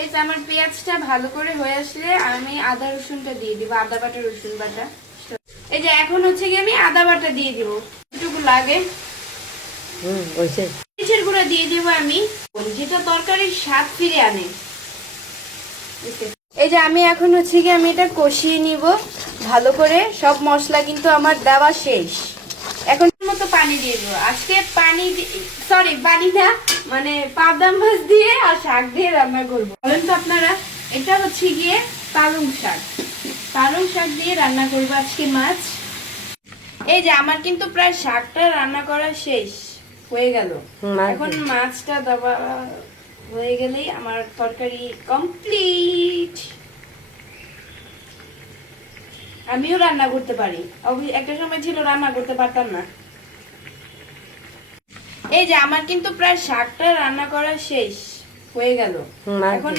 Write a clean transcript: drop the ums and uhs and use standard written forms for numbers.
এই যে আমার পেঁয়াজটা ভালো করে হয়ে আসলে আমি আদা রসুনটা দিয়ে দিব, আদা বাটা রসুন বাটা। এই যে এখন হচ্ছে কি আমি আদা বাটা দিয়ে দিব, একটু লাগে মরিচের গুঁড়া দিয়ে দিব আমি, যেটা তরকারির স্বাদ ফিরে আনে। এই যে আমি এখন হচ্ছে কি আমি এটা কষিয়ে নিব ভালো করে, সব মশলা কিন্তু আমার দেওয়া শেষ। এখন মতো পানি দিয়ে দেবো, আজকে পানি না মানে পাবদা মাছ দিয়ে আর শাক দিয়ে রান্না করবো। বলেন তো আপনারা, এটা হচ্ছে গিয়ে পালং শাক দিয়ে রান্না করবো আজকে মাছ। এই যে আমার কিন্তু প্রায় শাকটা রান্না করা শেষ হয়ে গেল, এখন মাছটা দেওয়া হয়ে গেলেই আমার তরকারি কমপ্লিট। আমিও রান্না করতে পারি, একটা সময় ছিল রান্না করতে পারতাম না। এই যে আমার কিন্তু প্রায় শাকটা রান্না করা শেষ হয়ে গেল, এখন